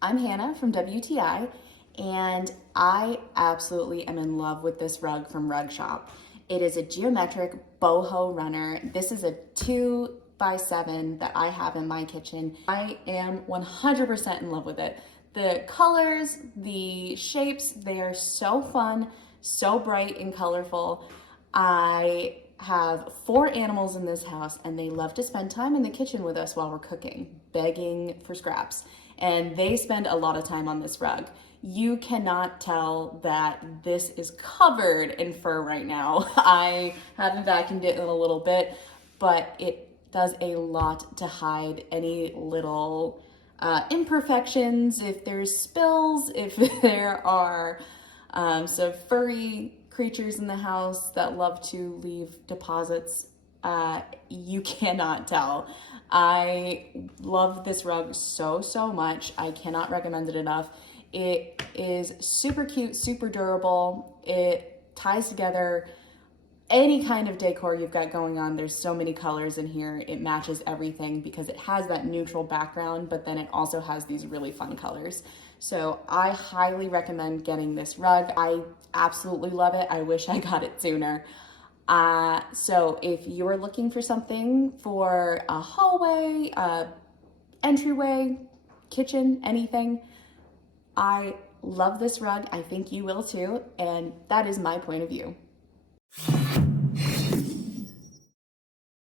I'm Hannah from WTI, and I absolutely am in love with this rug from Rugshop. It is a geometric boho runner. This is a 2x7 that I have in my kitchen. I am 100% in love with it. The colors, the shapes, they are so fun, so bright and colorful. I have 4 animals in this house and they love to spend time in the kitchen with us while we're cooking, begging for scraps. And they spend a lot of time on this rug. You cannot tell that this is covered in fur right now. I haven't vacuumed it in a little bit, but it does a lot to hide any little imperfections, if there's spills, if there are some furry creatures in the house that love to leave deposits. You cannot tell. I love this rug so much. I cannot recommend it enough. It is super cute, super durable. It ties together any kind of decor you've got going on. There's so many colors in here. It matches everything because it has that neutral background, but then it also has these really fun colors. So I highly recommend getting this rug. I absolutely love it. I wish I got it sooner. So if you're looking for something for a hallway, entryway, kitchen, anything, I love this rug. I think you will too. And that is my point of view.